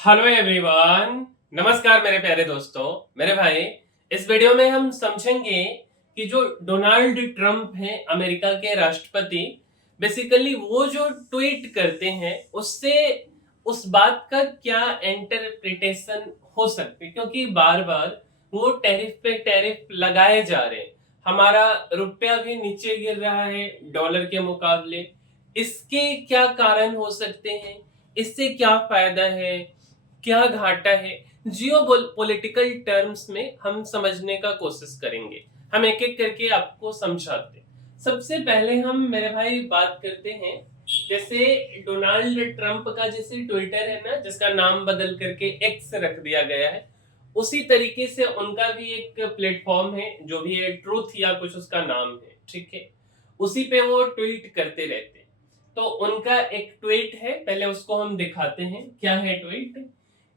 Hello everyone. नमस्कार मेरे प्यारे दोस्तों, मेरे भाई। इस वीडियो में हम समझेंगे कि जो डोनाल्ड ट्रंप हैं अमेरिका के राष्ट्रपति, बेसिकली वो जो ट्वीट करते हैं उससे उस बात का क्या इंटरप्रिटेशन हो सकती है, क्योंकि बार बार वो टैरिफ पे टैरिफ लगाए जा रहे हैं। हमारा रुपया भी नीचे गिर रहा है डॉलर के मुकाबले। इसके क्या कारण हो सकते हैं, इससे क्या फायदा है, क्या घाटा है, जियो पॉलिटिकल टर्म्स में हम समझने का कोशिश करेंगे। हम एक एक करके आपको समझाते हैं। सबसे पहले हम मेरे भाई बात करते हैं, जैसे डोनाल्ड ट्रंप का जैसे ट्विटर है ना, जिसका नाम बदल करके एक्स रख दिया गया है, उसी तरीके से उनका भी एक प्लेटफॉर्म है जो भी है ट्रूथ या कुछ उसका नाम है, ठीक है। उसी पे वो ट्वीट करते रहते हैं। तो उनका एक ट्वीट है, पहले उसको हम दिखाते हैं। क्या है ट्वीट?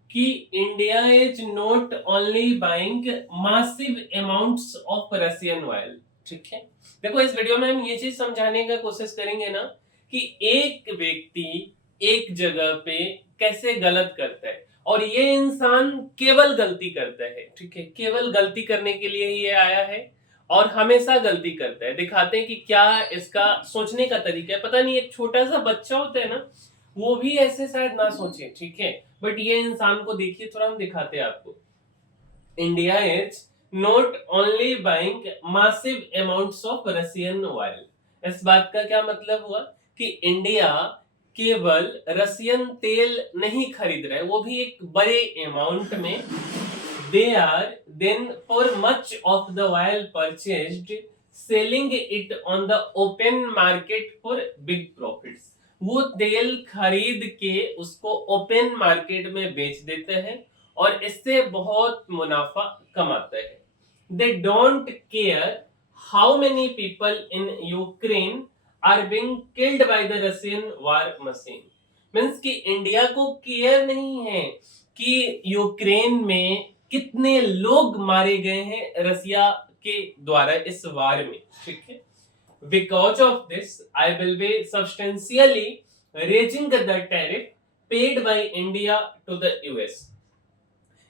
कि India is not only buying massive amounts of Russian oil, ठीक है। देखो, इस वीडियो में हम ये चीज समझाने का कोशिश करेंगे ना कि एक व्यक्ति एक जगह पे कैसे गलत करता है, और ये इंसान केवल गलती करता है, ठीक है। केवल गलती करने के लिए ही ये आया है और हमेशा गलती करता है। दिखाते हैं कि क्या इसका सोचने का तरीका है। पता नहीं, एक छोटा सा बच्चा होता है ना, वो भी ऐसे शायद ना सोचे, ठीक है। बट ये इंसान को देखिए, थोड़ा हम दिखाते हैं आपको। India is not only buying massive amounts of Russian oil. इस बात का क्या मतलब हुआ कि इंडिया केवल रशियन तेल नहीं खरीद रहा है, वो भी एक बड़े अमाउंट में। They are then for much of the oil purchased selling it on the open market for big profits. वो तेल खरीद के उसको ओपन मार्केट में बेच देते हैं और इससे बहुत मुनाफा कमाते हैं। They don't care how many people in Ukraine are being killed by the Russian war machine. Means कि इंडिया को केयर नहीं है कि यूक्रेन में कितने लोग मारे गए हैं रसिया के द्वारा इस वार में, ठीक है। Because of this, I will be substantially raising the tariff paid by India to the US।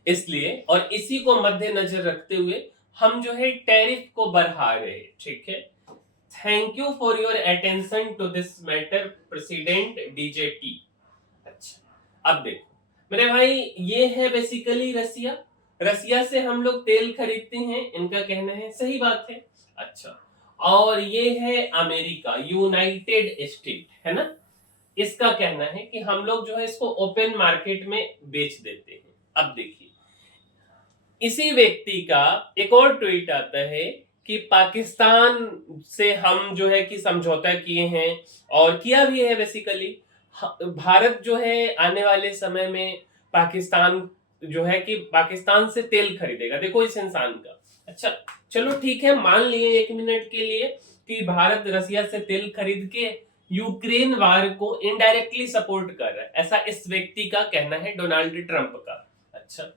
इसलिए और इसी को मद्देनजर रखते हुए हम जो है टैरिफ को बढ़ा रहे हैं, ठीक है। Thank you for your attention to this matter President DJT. अच्छा, अब देखो मेरे भाई, ये है बेसिकली रसिया। रसिया से हम लोग तेल खरीदते हैं, इनका कहना है, सही बात है। अच्छा, और ये है अमेरिका, यूनाइटेड स्टेट, है ना। इसका कहना है कि हम लोग जो है इसको ओपन मार्केट में बेच देते हैं। अब देखिए, इसी व्यक्ति का एक और ट्वीट आता है कि पाकिस्तान से हम जो है कि समझौता किए हैं, और किया भी है बेसिकली। भारत जो है आने वाले समय में पाकिस्तान जो है कि पाकिस्तान से तेल खरीदेगा। देखो इस इंसान का। अच्छा, चलो ठीक है, मान लिए एक मिनट के लिए कि भारत रसिया से तेल खरीद के यूक्रेन वार को इनडायरेक्टली सपोर्ट कर रहा है, ऐसा इस व्यक्ति का कहना है, डोनाल्ड ट्रंप का। अच्छा,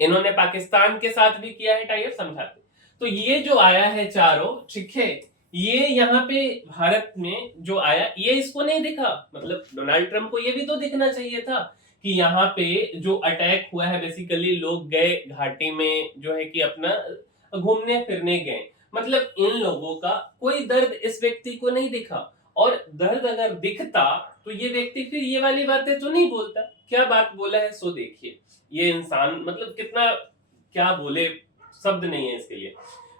इन्होंने पाकिस्तान के साथ भी किया है टाई अप, समझाते। तो ये जो आया है चारों, ठीक है, ये यहाँ पे भारत में जो आया, ये इसको नहीं दिखा। मतलब डोनाल्ड ट्रंप को ये भी तो दिखना चाहिए था कि यहाँ पे जो अटैक हुआ है, बेसिकली लोग गए घाटी में जो है कि अपना घूमने फिरने गए। मतलब इन लोगों का कोई दर्द इस व्यक्ति को नहीं दिखा। और दर्द अगर दिखता तो ये व्यक्ति फिर ये वाली बातें तो नहीं बोलता। क्या बात बोला है सो देखिए। ये इंसान मतलब कितना, क्या बोले, शब्द नहीं है इसके लिए।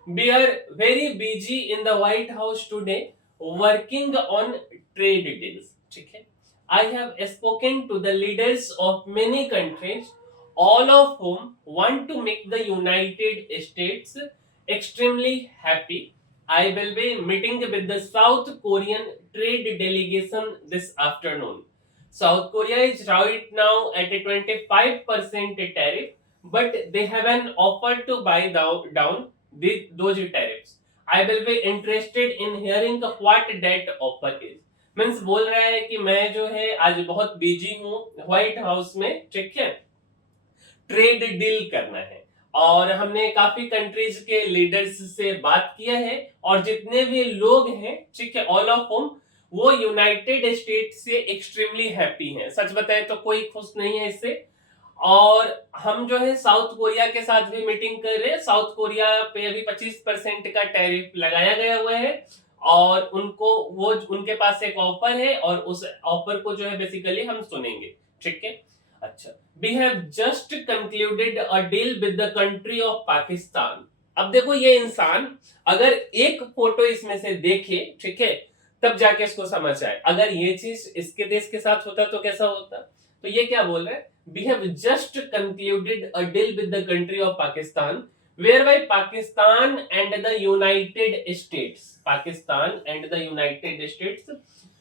We are very busy in the White House today working on trade deals, ठीक है। I have spoken to the leaders of many countries, all of whom want to make the United States extremely happy. I will be meeting with the South Korean trade delegation this afternoon. South Korea is right now at a 25% tariff, but they have an offer to buy down those tariffs. I will be interested in hearing what that offer is. Means बोल रहा है कि मैं जो है आज बहुत busy हूँ व्हाइट हाउस में, ठीक है, ट्रेड डील करना है। और हमने काफी कंट्रीज के लीडर्स से बात किया है, और जितने भी लोग हैं, ठीक है, ऑल ऑफ होम, वो यूनाइटेड स्टेट से एक्सट्रीमली हैप्पी हैं। सच बताएं तो कोई खुश नहीं है इससे। और हम जो है साउथ कोरिया के साथ भी मीटिंग कर रहे हैं। साउथ कोरिया पे अभी 25% का टैरिफ लगाया गया हुआ है और उनको वो उनके पास एक ऑफर है और उस ऑफर को जो है बेसिकली हम सुनेंगे। ठीक है, अच्छा, we have just concluded a deal with the country of Pakistan. अब देखो ये इंसान अगर एक फोटो इसमें से देखे, ठीक है, तब जाके इसको समझ आए। अगर ये चीज इसके देश के साथ होता तो कैसा होता। तो ये क्या बोल रहे हैं, we have just concluded a deal with the country of Pakistan whereby Pakistan and the United States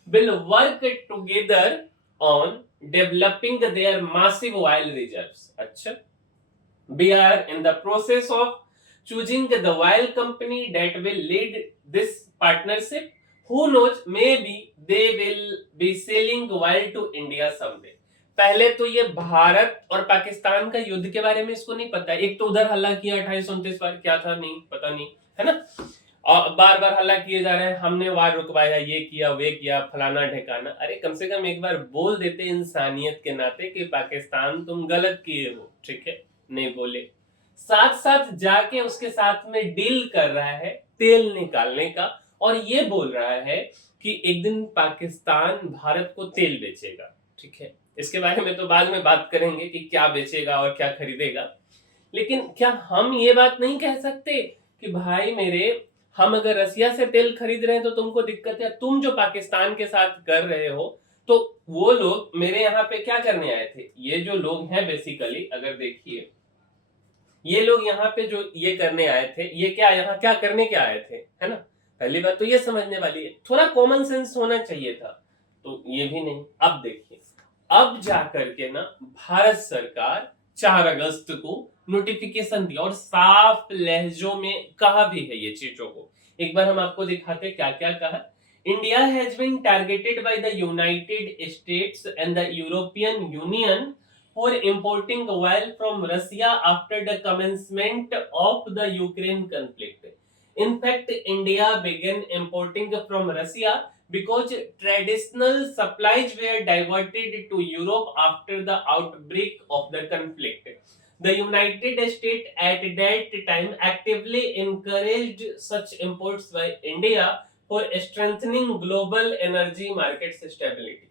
will work together on developing their massive oil reserves. अच्छा, we are in the process of choosing the oil company that will lead this partnership. Who knows, maybe they will be selling oil to India someday. पहले तो ये भारत और पाकिस्तान का युद्ध के बारे में इसको नहीं पता। एक तो उधर हल्ला किया 28-29 बार, क्या था नहीं पता नहीं, है ना, और बार बार हल्ला किए जा रहे हैं, हमने वार रुकवाया, ये किया वे किया, फलाना ढेकाना। अरे कम से कम एक बार बोल देते इंसानियत के नाते कि पाकिस्तान तुम गलत किए हो, ठीक है, नहीं बोले। साथ साथ जाके उसके साथ में डील कर रहा है तेल निकालने का और ये बोल रहा है कि एक दिन पाकिस्तान भारत को तेल बेचेगा। ठीक है, इसके बारे में तो बाद में बात करेंगे कि क्या बेचेगा और क्या खरीदेगा। लेकिन क्या हम ये बात नहीं कह सकते कि भाई मेरे, हम अगर रसिया से तेल खरीद रहे हैं तो तुमको दिक्कत है, तुम जो पाकिस्तान के साथ कर रहे हो, तो वो लोग मेरे यहाँ पे क्या करने आए थे। ये जो लोग हैं बेसिकली, अगर देखिए ये लोग यहाँ पे जो ये करने आए थे, ये क्या यहाँ क्या करने क्या आए थे, है ना। पहली बात तो ये समझने वाली है, थोड़ा कॉमन सेंस होना चाहिए था, तो ये भी नहीं। अब देखिए, अब जाकर के ना भारत सरकार 4 अगस्त को नोटिफिकेशन दिया और साफ लहजों में कहा भी है ये चीजों को। एक बार हम आपको दिखाते क्या क्या कहा। India has been targeted by the United States and the European Union for importing oil from Russia after the commencement of the Ukraine conflict. In fact, India began importing from Russia because traditional supplies were diverted to Europe after the outbreak of the conflict. The United States at that time actively encouraged such imports by India for strengthening global energy market stability.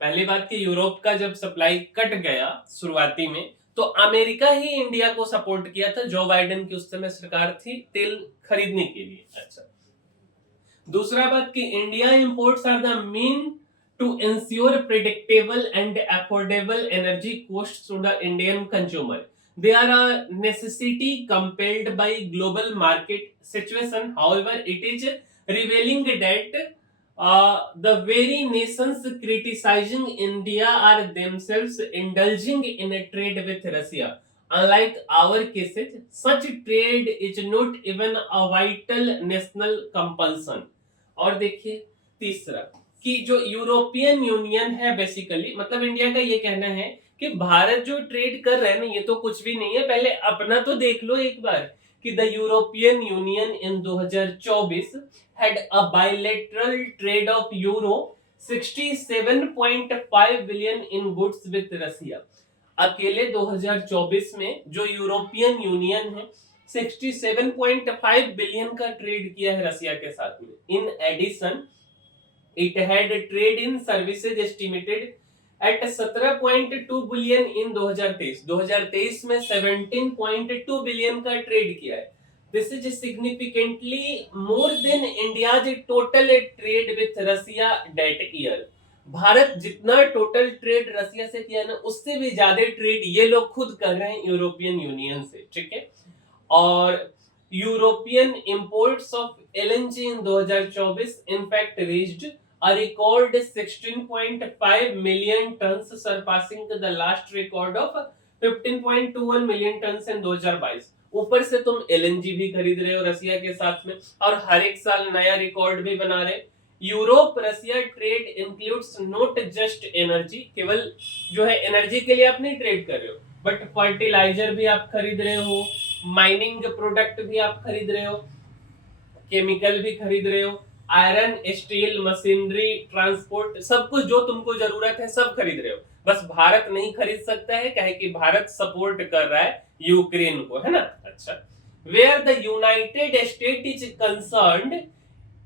पहली बात कि Europe का जब supply cut गया शुरुआती में, तो America ही India को सपोर्ट किया था। जो बाइडेन की उस समय सरकार थी तेल खरीदने के लिए। अच्छा, दूसरा बात कि India imports are the mean to ensure predictable and affordable energy cost to the Indian consumer. They are a necessity compelled by global market situation. However, it is revealing that the very nations criticizing India are themselves indulging in a trade with Russia. Unlike our cases, such trade is not even a vital national compulsion. और देखिए तीसरा कि जो European union है basically, मतलब India का ये कहना है कि भारत जो ट्रेड कर रहा है ना, ये तो कुछ भी नहीं है, पहले अपना तो देख लो एक बार कि the European union in 2024 had a bilateral trade of euro 67.5 billion in goods with Russia. अकेले 2024 में जो यूरोपियन यूनियन है 67.5 बिलियन का ट्रेड किया है रसिया के साथ में। In addition it had trade in services estimated at 17.2 billion in 2023 में 17.2 बिलियन का ट्रेड किया है। This is significantly more than India's total trade with Russia that year. Bharat जितना टोटल ट्रेड रसिया से किया ना, उससे भी ज्यादा ट्रेड ये लोग खुद कर रहे हैं यूरोपियन यूनियन से। ठीक है, और European imports of LNG in 2024 in fact reached a record 16.5 million tons, surpassing the last record of 15.21 million tons in 2022. ऊपर से तुम एलएनजी भी खरीद रहे हो रसिया के साथ में और हर एक साल नया रिकॉर्ड भी बना रहे। Europe Russia trade includes not just energy, केवल जो है एनर्जी के लिए आप नहीं ट्रेड कर रहे हो, बट फर्टिलाइजर भी आप खरीद रहे हो, माइनिंग प्रोडक्ट भी आप खरीद रहे हो, केमिकल भी खरीद रहे हो, आयरन, स्टील, मशीनरी, ट्रांसपोर्ट, सब कुछ जो तुमको जरूरत है सब खरीद रहे हो। बस भारत नहीं खरीद सकता है, कहे कि भारत सपोर्ट कर रहा है यूक्रेन को, है ना। अच्छा, where the United State is concerned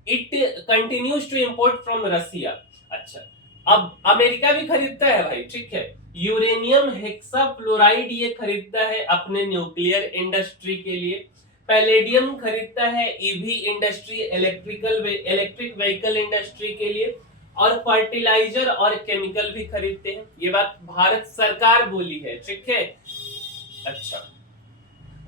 it continues to import from Russia. अच्छा, अब अमेरिका भी खरीदता है भाई, ठीक है, यूरेनियम हेक्साफ्लोराइड ये खरीदता है अपने न्यूक्लियर इंडस्ट्री के लिए, पैलेडियम खरीदता है EV industry, electric vehicle industry के लिए, और फर्टिलाइजर और केमिकल भी खरीदते हैं। ये बात भारत सरकार बोली है, ठीक है। अच्छा,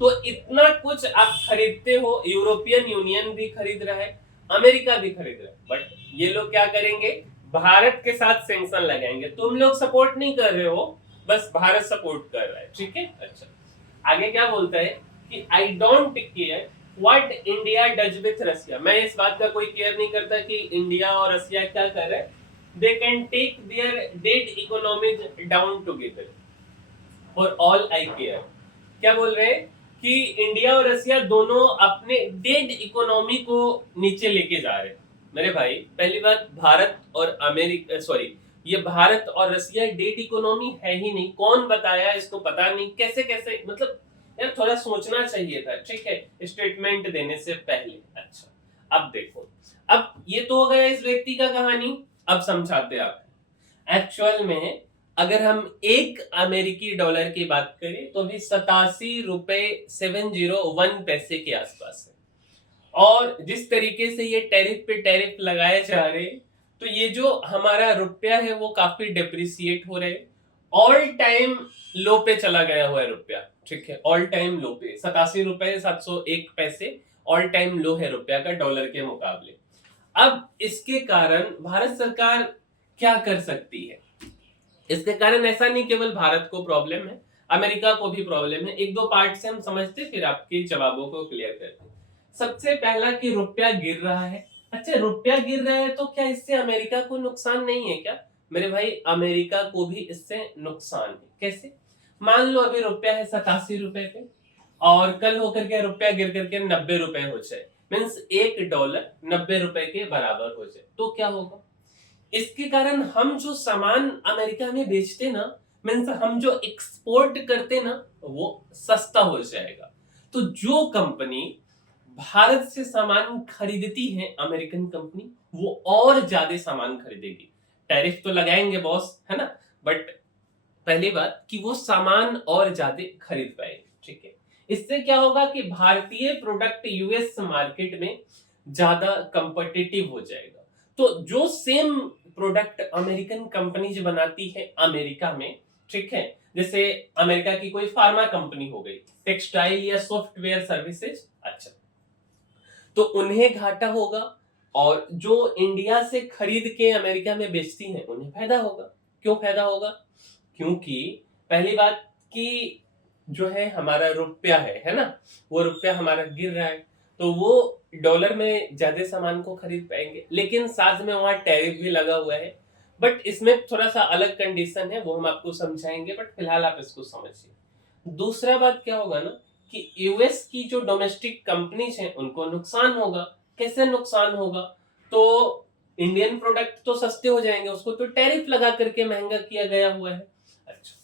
तो इतना कुछ आप खरीदते हो, यूरोपियन यूनियन भी खरीद रहा है, अमेरिका भी खरीद रहा है, बट ये लोग क्या करेंगे, भारत के साथ सैंक्शन लगाएंगे। तुम लोग सपोर्ट नहीं कर रहे हो, बस भारत सपोर्ट कर रहा है, ठीक है। अच्छा, आगे क्या बोलता है कि I don't care what India does with Russia. मैं इस बात का कोई केयर नहीं करता कि इंडिया और रसिया क्या कर रहे हैं। They can take their dead economies down together for all I care. क्या बोल रहे हैं कि इंडिया और रसिया दोनों अपने डेड इकोनॉमी को नीचे लेके जा रहे हैं। मेरे भाई, पहली बात, भारत और अमेरिका, सॉरी, ये भारत और रसिया डेड इकोनॉमी है ही नहीं। कौन बताया इसको, पता नहीं कैसे कैसे, मतलब यार थोड़ा सोचना चाहिए था, ठीक है, स्टेटमेंट देने से पहले। अच्छा, अब देखो, अब ये तो हो गया इस व्यक्ति का कहानी। अब समझाते आप एक्चुअल में अगर हम एक अमेरिकी डॉलर की बात करें तो भी 87.701 के आसपास है। और जिस तरीके से ये टैरिफ पे टैरिफ लगाए जा रहे, तो ये जो हमारा रुपया है वो काफी डेप्रिसिएट हो रहे, ऑल टाइम लो पे चला गया हुआ है रुपया, ठीक है, ऑल टाइम लो पे 87.701 ऑल टाइम लो है रुपया का डॉलर के मुकाबले। अब इसके कारण भारत सरकार क्या कर सकती है? इसके कारण ऐसा नहीं केवल भारत को प्रॉब्लम है, अमेरिका को भी प्रॉब्लम है। एक दो पार्ट से हम समझते, फिर आपके जवाबों को क्लियर करते। सबसे पहला कि रुपया गिर रहा है। अच्छा, रुपया गिर रहा है तो क्या इससे अमेरिका को नुकसान नहीं है क्या? मेरे भाई, अमेरिका को भी इससे नुकसान है। कैसे? मान लो अभी रुपया है 87 रुपए पे, और कल होकर के रुपया गिर करके 90 रुपए हो जाए, मीन्स $1 90 के बराबर हो जाए, तो क्या होगा? इसके कारण हम जो सामान अमेरिका में बेचते ना, मीन्स हम जो एक्सपोर्ट करते ना, वो सस्ता हो जाएगा। तो जो कंपनी भारत से सामान खरीदती है, अमेरिकन कंपनी, वो और ज्यादा सामान खरीदेगी। टैरिफ तो लगाएंगे बॉस, है ना, बट पहली बात कि वो सामान और ज्यादा खरीद पाएंगे, ठीक है। इससे क्या होगा कि भारतीय प्रोडक्ट यूएस मार्केट में ज्यादा कंपिटिटिव हो जाएगा। तो जो सेम प्रोडक्ट अमेरिकन कंपनीज बनाती है अमेरिका में, ठीक है, जैसे अमेरिका की कोई फार्मा कंपनी हो गई, टेक्सटाइल या सॉफ्टवेयर सर्विसेज, अच्छा, तो उन्हें घाटा होगा, और जो इंडिया से खरीद के अमेरिका में बेचती हैं उन्हें फायदा होगा। क्यों फायदा होगा? क्योंकि पहली बात कि जो है हमारा रुपया है ना, वो रुपया हमारा गिर रहा है, तो वो डॉलर में ज्यादा सामान को खरीद पाएंगे, लेकिन साथ में वहां टैरिफ भी लगा हुआ है। बट इसमें थोड़ा सा अलग कंडीशन है, वो हम आपको समझाएंगे, बट फिलहाल आप इसको समझिए। दूसरा बात क्या होगा ना कि यूएस की जो डोमेस्टिक कंपनीज हैं उनको नुकसान होगा। कैसे नुकसान होगा? तो इंडियन प्रोडक्ट तो सस्ते हो जाएंगे, उसको तो टैरिफ लगा करके महंगा किया गया हुआ है। अच्छा,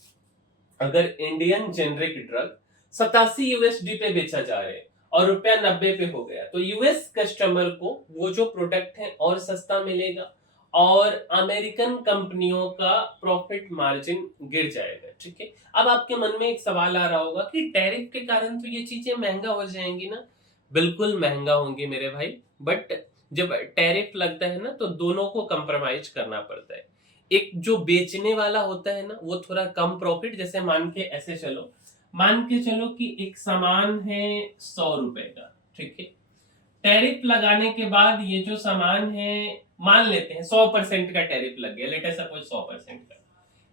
अगर इंडियन जेनरिक ड्रग 87 यूएसडी पे बेचा जा रहा है और रुपया 90 पे हो गया, तो यूएस कस्टमर को वो जो प्रोडक्ट है और सस्ता मिलेगा, और अमेरिकन कंपनियों का प्रॉफिट मार्जिन गिर जाएगा, ठीक है। अब आपके मन में एक सवाल आ रहा होगा कि टैरिफ के कारण तो ये चीजें महंगा हो जाएंगी ना। बिल्कुल महंगा होंगी मेरे भाई, बट जब टैरिफ लगता है ना तो दोनों को कंप्रोमाइज करना पड़ता है। एक जो बेचने वाला होता है ना, वो थोड़ा कम प्रॉफिट, जैसे मान के ऐसे चलो, मान के चलो कि एक सामान है 100 रुपए का, ठीक है, टैरिफ लगाने के बाद ये जो सामान है, मान लेते हैं 100% का टैरिफ लग गया, लेट अस सपोज 100% का,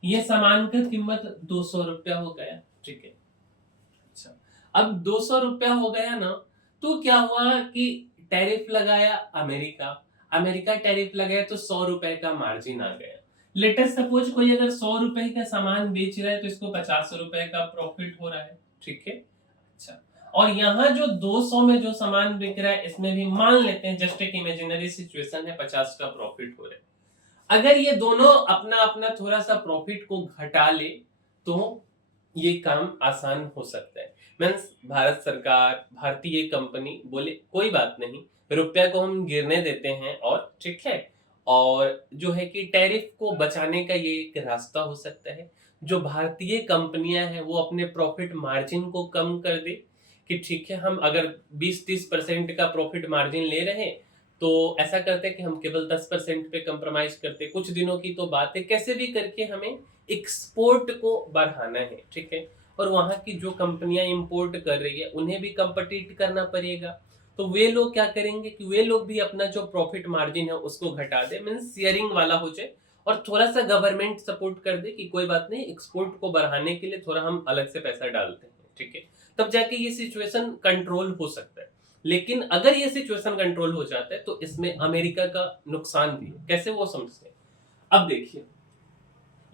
ये सामान का कीमत 200 रुपया हो गया, ठीक है। अच्छा, अब 200 रुपया हो गया ना, तो क्या हुआ कि टैरिफ लगाया अमेरिका, अमेरिका टैरिफ लगाया तो 100 रुपए का मार्जिन आ गया। लेट अस सपोज कोई अगर 100 रुपए का सामान बेच रहा है तो इसको 50 रुपए का प्रॉफिट हो रहा है, ठीक है। अच्छा, और यहाँ जो 200 में जो सामान बिक रहा है, इसमें भी मान लेते हैं, जस्ट एक इमेजिनरी सिचुएशन है, 50 का प्रॉफिट हो रहा है। अगर ये दोनों अपना अपना थोड़ा सा प्रॉफिट को घटा ले तो ये काम आसान हो सकता है। मीन्स भारत सरकार, भारतीय कंपनी बोले कोई बात नहीं, रुपया को हम गिरने देते हैं और ठीक है, और जो है कि टैरिफ को बचाने का ये एक रास्ता हो सकता है। जो भारतीय कंपनियां हैं वो अपने प्रॉफिट मार्जिन को कम कर दे कि ठीक है, हम अगर 20-30% का प्रॉफिट मार्जिन ले रहे हैं तो ऐसा करते हैं कि हम केवल 10% पे कंप्रोमाइज करते। कुछ दिनों की तो बात है, कैसे भी करके हमें एक्सपोर्ट को बढ़ाना है, ठीक है, और वहां की जो कंपनियां इंपोर्ट कर रही है उन्हें भी कंपटीट करना पड़ेगा। तो वे लोग क्या करेंगे कि वे लोग भी अपना जो प्रॉफिट मार्जिन है उसको घटा दे, मीन्स शेयरिंग वाला हो जाए, और थोड़ा सा गवर्नमेंट सपोर्ट कर दे कि कोई बात नहीं, एक्सपोर्ट को बढ़ाने के लिए थोड़ा हम अलग से पैसा डालते हैं, ठीक है। तब जाके ये सिचुएशन कंट्रोल हो सकता है। लेकिन अगर ये सिचुएशन कंट्रोल हो जाता है तो इसमें अमेरिका का नुकसान भी है। कैसे, वो समझते हैं। अब देखिए,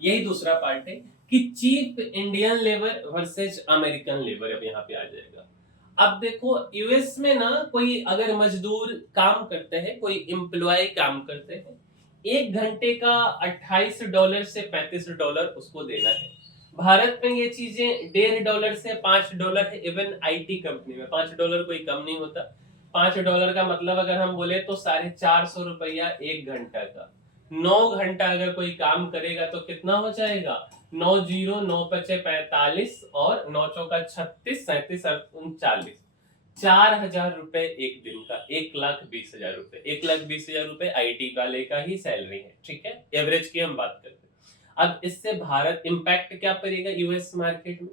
यही दूसरा पार्ट है कि cheap Indian labour versus American labour अब यहाँ पे आ जाएगा। अब देखो, यूएस में ना कोई अगर मजदूर काम करते हैं, कोई एम्प्लॉय काम करते हैं, 1 घंटे का $28 से $35 उसको देना है। भारत में ये चीजें $1.5 से $5 है। इवन आईटी कंपनी में $5 कोई कम नहीं होता। $5 का मतलब अगर हम बोले तो ₹450 1 घंटा का। 9 घंटा अगर कोई काम करेगा तो कितना हो जाएगा? 9 0 9 5 45 और 9 चौका 36 37 39, ₹4,000 एक दिन का, 1,20,000। 1,20,000 आईटी वाले का ही सैलरी है, ठीक है, एवरेज की हम बात करते हैं। अब इससे भारत इम्पैक्ट क्या पड़ेगा यूएस मार्केट में?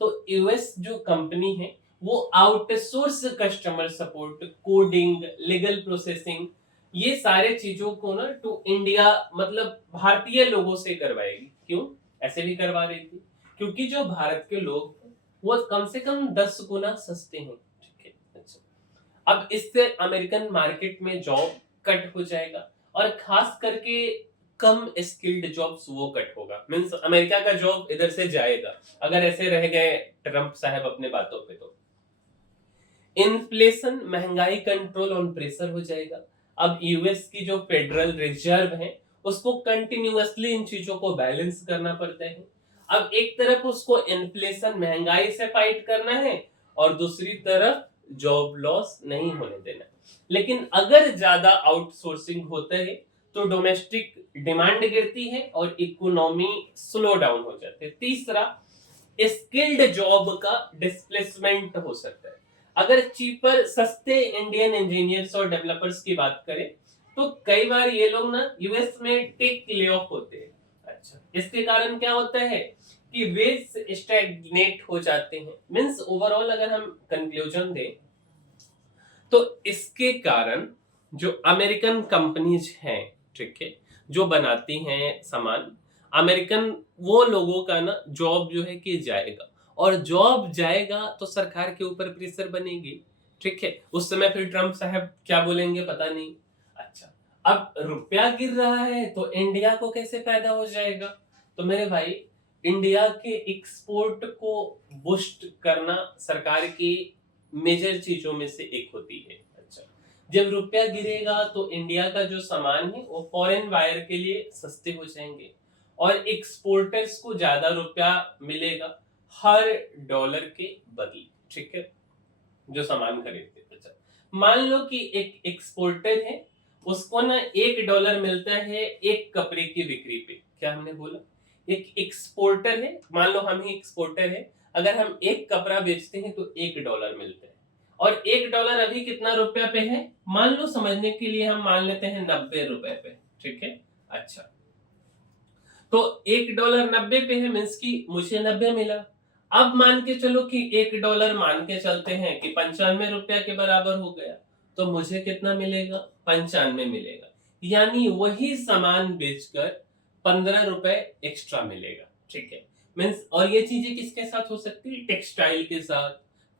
तो यूएस जो कंपनी है वो outsource customer support, coding, legal processing, ये सारे चीजों को ना टू इंडिया, मतलब भारतीय लोगों से करवाएगी। क्यों ऐसे भी करवा रही थी? क्योंकि जो भारत के लोग हैं वो कम से कम 10 गुना सस्ते हैं, ठीक है। अच्छा, अब इससे अमेरिकन मार्केट में जॉब कट हो जाएगा, और खास करके कम स्किल्ड जॉब्स वो कट होगा। मींस अमेरिका का जॉब इधर से जाएगा अगर ऐसे रह गए ट्रंप साहब अपने बातों पे। तो इन्फ्लेशन, महंगाई कंट्रोल ऑन प्रेशर हो जाएगा। अब यूएस की जो फेडरल रिजर्व है उसको कंटिन्यूअसली इन चीजों को बैलेंस करना पड़ता है। अब एक तरफ उसको इन्फ्लेशन, महंगाई से फाइट करना है, और दूसरी तरफ जॉब लॉस नहीं होने देना। लेकिन अगर ज्यादा आउटसोर्सिंग होता है तो डोमेस्टिक डिमांड गिरती है और इकोनॉमी स्लो डाउन हो जाती है। तीसरा, स्किल्ड जॉब का डिस्प्लेसमेंट हो सकता है। अगर चीपर, सस्ते इंडियन इंजीनियर्स और डेवलपर्स की बात करें तो कई बार ये लोग ना यूएस में टेक ले ऑफ होते हैं। अच्छा, इसके कारण क्या होता है कि वेज स्टैग्नेट हो जाते हैं। मींस ओवरऑल अगर हम कंक्लूजन दें तो इसके कारण जो अमेरिकन कंपनीज हैं, ठीक है, जो बनाती हैं सामान, अमेरिकन, वो लोगों का ना जॉब जो है कि जाएगा, और जॉब जाएगा तो सरकार के ऊपर प्रेशर बनेगी, ठीक है। उस समय फिर ट्रंप साहब क्या बोलेंगे पता नहीं। अच्छा, अब रुपया गिर रहा है तो इंडिया को कैसे फायदा हो जाएगा? तो मेरे भाई, इंडिया के एक्सपोर्ट को बूस्ट करना सरकार की मेजर चीजों में से एक होती है। अच्छा, जब रुपया गिरेगा तो इंडिया का जो सामान है वो फॉरेन बायर के लिए सस्ते हो जाएंगे, और एक्सपोर्टर्स को ज्यादा रुपया मिलेगा हर डॉलर के बदले, ठीक है, जो सामान खरीदते हैं। अच्छा, मान लो कि एक एक्सपोर्टर है, उसको ना $1 मिलता है एक कपड़े की बिक्री पे। क्या हमने बोला? एक एक्सपोर्टर है, मान लो हम ही एक्सपोर्टर है, अगर हम एक कपड़ा बेचते हैं तो $1 मिलता है, और $1 अभी कितना रुपया पे है? मान लो समझने के लिए हम मान लेते हैं $90 पे, ठीक है। अच्छा, तो $1 90 पे है, मीन्स की मुझे 90 मिला। अब मान के चलो कि $1 मान के चलते हैं कि ₹95 के बराबर हो गया, तो मुझे कितना मिलेगा? 95 मिलेगा। यानी वही सामान बेचकर ₹15 एक्स्ट्रा मिलेगा, ठीक है। मीन्स, और ये चीजें किसके साथ हो सकती है? टेक्सटाइल के साथ,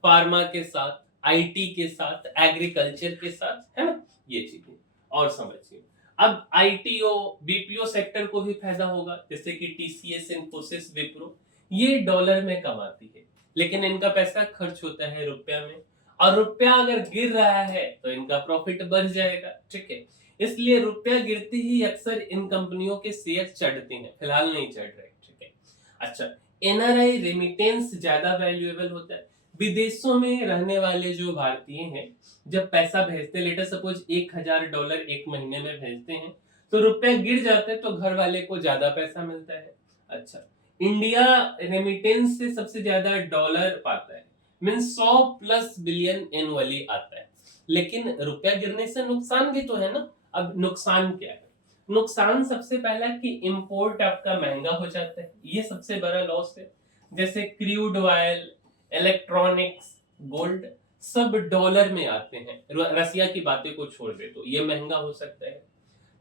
फार्मा के साथ, आईटी के साथ, एग्रीकल्चर के साथ, है ना, ये चीजें। और समझिए, अब आईटीओ, बीपीओ सेक्टर को भी फायदा होगा, जैसे कि टीसीएस, इन्फोसिस, विप्रो, ये डॉलर में कमाती है, लेकिन इनका पैसा खर्च होता है रुपया में, और रुपया अगर गिर रहा है तो इनका प्रॉफिट बढ़ जाएगा, ठीक है। इसलिए रुपया गिरते ही अक्सर इन कंपनियों के शेयर चढ़ते हैं, फिलहाल नहीं चढ़ रहे, ठीक है। अच्छा, एनआरआई रेमिटेंस ज्यादा वैल्यूएबल होता है। विदेशों में रहने वाले जो भारतीय हैं, जब पैसा भेजते, लेटर सपोज $1000 एक महीने में भेजते हैं, तो रुपया गिर जाता है तो घर वाले को ज्यादा पैसा मिलता है। अच्छा, इंडिया रेमिटेंस से सबसे ज्यादा डॉलर पाता है, मीन 100+ बिलियन एनुअली आता है। लेकिन रुपया गिरने से नुकसान भी तो है ना। अब नुकसान क्या है? नुकसान सबसे पहला कि इंपोर्ट आपका महंगा हो जाता है, ये सबसे बड़ा लॉस है। जैसे क्रूड ऑयल, इलेक्ट्रॉनिक्स, गोल्ड सब डॉलर में आते हैं। रसिया की बातें को छोड़ दे तो ये महंगा हो सकता है।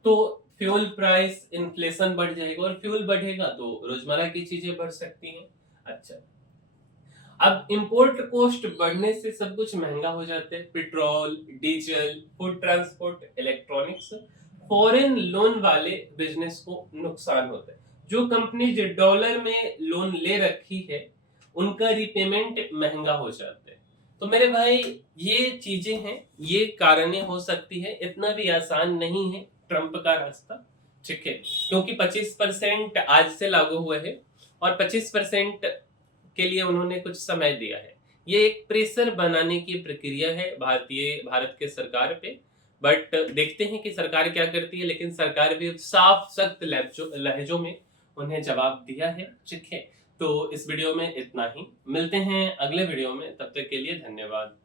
तो फ्यूल प्राइस, इन्फ्लेशन बढ़ जाएगा, और फ्यूल बढ़ेगा तो रोजमर्रा की चीजें बढ़ सकती हैं। अच्छा, अब इंपोर्ट कॉस्ट बढ़ने से सब कुछ महंगा हो जाता है, petrol, diesel, food transport, electronics. Foreign loan वाले बिजनेस को नुकसान होता है। जो कंपनी जो डॉलर में लोन ले रखी है, उनका रिपेमेंट महंगा हो जाता है। तो मेरे भाई, ये चीजें हैं, ये कारणें हो सकती है। इतना भी आसान नहीं है ट्रंप का रास्ता, ठीक है, क्योंकि 25% आज से लागू हुए हैं और 25% के लिए उन्होंने कुछ समय दिया है। ये एक प्रेशर बनाने की प्रक्रिया है भारत के सरकार पे। बट देखते हैं कि सरकार क्या करती है, लेकिन सरकार भी साफ सख्त लहजों में उन्हें जवाब दिया है, ठीक है। तो इस वीडियो में इतना ही, मिलते हैं अगले वीडियो में, तब तक के लिए धन्यवाद।